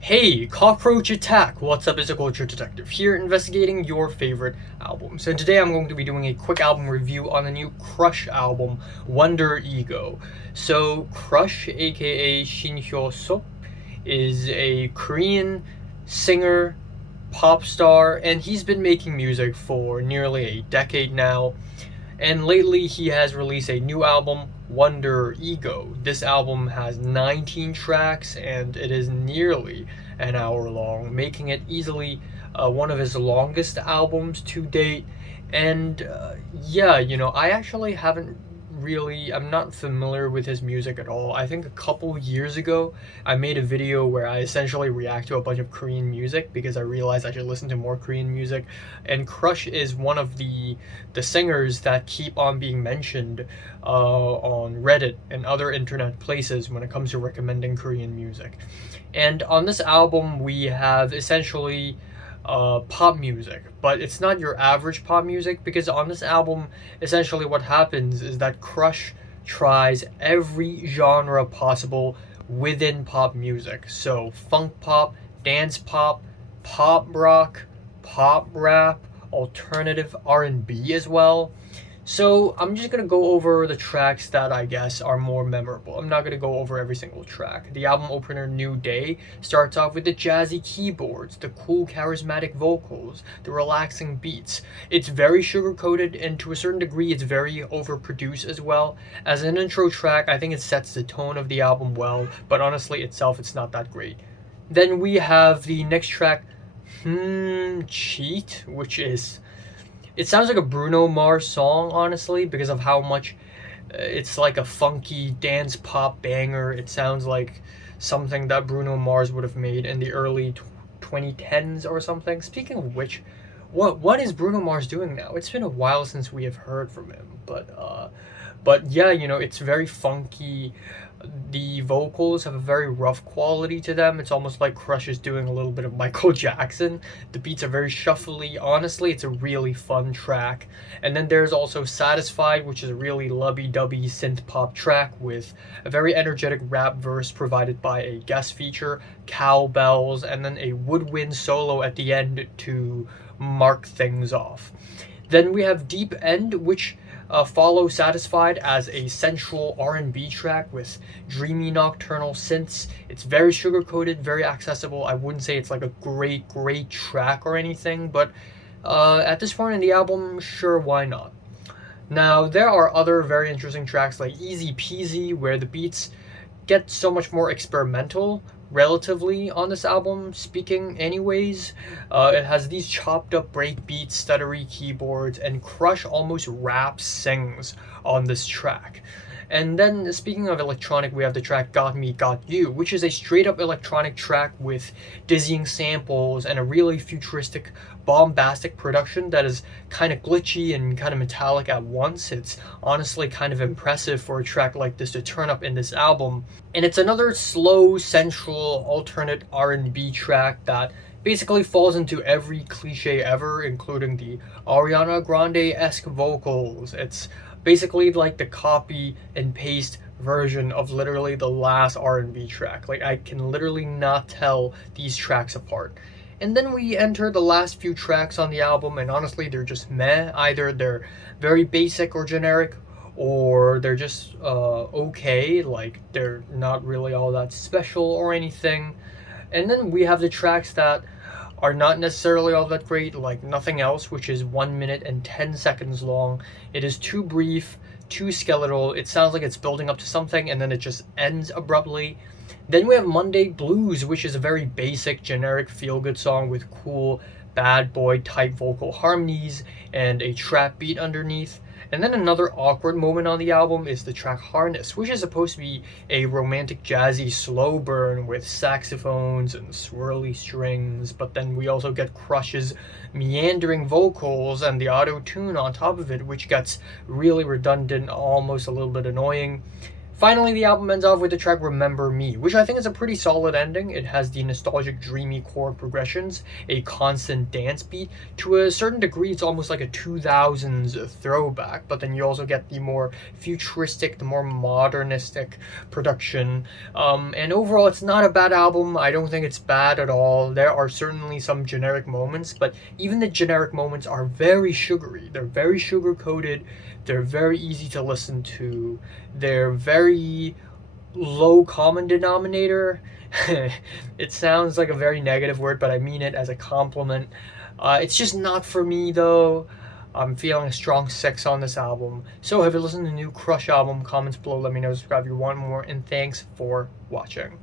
Hey, Cockroach Attack! What's up? It's a Culture Detective here investigating your favorite albums. And today I'm going to be doing a quick album review on the new Crush album, Wonderego. So, Crush, aka Shin Hyo-sop, is a Korean singer, pop star, and he's been making music for nearly a decade now. And lately, he has released a new album, Wonder Ego. This album has 19 tracks and it is nearly an hour long, making it easily one of his longest albums to date. And yeah, I actually I'm not familiar with his music at all. I think a couple years ago, I made a video where I essentially react to a bunch of Korean music because I realized I should listen to more Korean music. And Crush is one of the singers that keep on being mentioned on Reddit and other internet places when it comes to recommending Korean music. And on this album, we have essentially pop music, but it's not your average pop music because on this album, essentially what happens is that Crush tries every genre possible within pop music. So funk pop, dance pop, pop rock, pop rap, alternative R&B as well. So I'm just gonna go over the tracks that I guess are more memorable. I'm not gonna go over every single track. The album opener New Day starts off with the jazzy keyboards, the cool charismatic vocals, the relaxing beats. It's very sugar-coated and to a certain degree it's very overproduced as well. As an intro track, I think it sets the tone of the album well, but honestly itself it's not that great. Then we have the next track, Cheat, which is it sounds like a Bruno Mars song, honestly, because of how much it's like a funky dance pop banger. It sounds like something that Bruno Mars would have made in the early 2010s or something. Speaking of which, what is Bruno Mars doing now? It's been a while since we have heard from him, but yeah, it's very funky. The vocals have a very rough quality to them. It's almost like Crush is doing a little bit of Michael Jackson. The beats are very shuffly. Honestly, it's a really fun track. And then there's also Satisfied, which is a really lovey-dovey synth pop track with a very energetic rap verse provided by a guest feature, cowbells, and then a woodwind solo at the end to mark things off. Then we have Deep End, which follow Satisfied as a sensual R&B track with dreamy nocturnal synths. It's very sugar-coated, very accessible. I wouldn't say it's like a great track or anything, but at this point in the album, sure, why not? Now, there are other very interesting tracks like Easy Peasy, where the beats get so much more experimental relatively on this album speaking anyways. It has these chopped up break beats, stuttery keyboards, and Crush almost rap sings on this track. And then speaking of electronic, we have the track Got Me, Got You, which is a straight up electronic track with dizzying samples and a really futuristic, bombastic production that is kind of glitchy and kind of metallic at once. It's honestly kind of impressive for a track like this to turn up in this album. And it's another slow, sensual, alternate R&B track that basically falls into every cliche ever, including the Ariana Grande-esque vocals. It's basically like the copy and paste version of literally the last R&B track. Like I can literally not tell these tracks apart. And then we enter the last few tracks on the album, and honestly, they're just meh. Either they're very basic or generic, or they're just okay, like they're not really all that special or anything. And then we have the tracks that are not necessarily all that great, like Nothing Else, which is 1 minute and 10 seconds long. It is too brief, too skeletal. It sounds like it's building up to something and then it just ends abruptly. Then we have Monday Blues, which is a very basic, generic feel-good song with cool, bad boy type vocal harmonies and a trap beat underneath. And then another awkward moment on the album is the track Harness, which is supposed to be a romantic jazzy slow burn with saxophones and swirly strings, but then we also get Crush's meandering vocals and the auto-tune on top of it, which gets really redundant, almost a little bit annoying. Finally, the album ends off with the track Remember Me, which I think is a pretty solid ending. It has the nostalgic, dreamy chord progressions, a constant dance beat. To a certain degree, it's almost like a 2000s throwback, but then you also get the more futuristic, the more modernistic production. And overall, it's not a bad album. I don't think it's bad at all. There are certainly some generic moments, but even the generic moments are very sugary. They're very sugar coated. They're very easy to listen to. They're very low common denominator. It sounds like a very negative word, but I mean it as a compliment. It's just not for me though. I'm feeling a strong 6 on this album. So have you listened to the new Crush album? Comments below, let me know, subscribe if you want more, and thanks for watching.